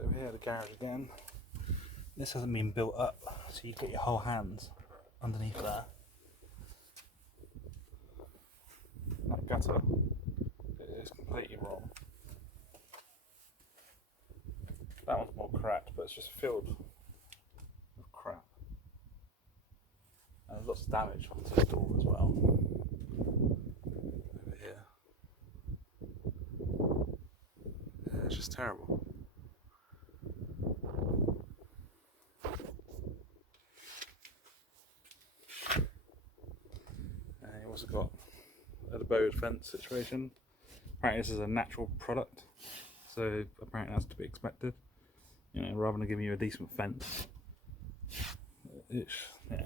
So over here, the garage again. This hasn't been built up, so you get your whole hands underneath there. That gutter is completely wrong. That one's more cracked, but it's just filled with crap. And there's lots of damage onto the door as well. Over here. Yeah, it's just terrible. And you've also got a bowed fence situation. Apparently this is a natural product, so apparently that's to be expected. You know, rather than giving you a decent fence, it's, yeah.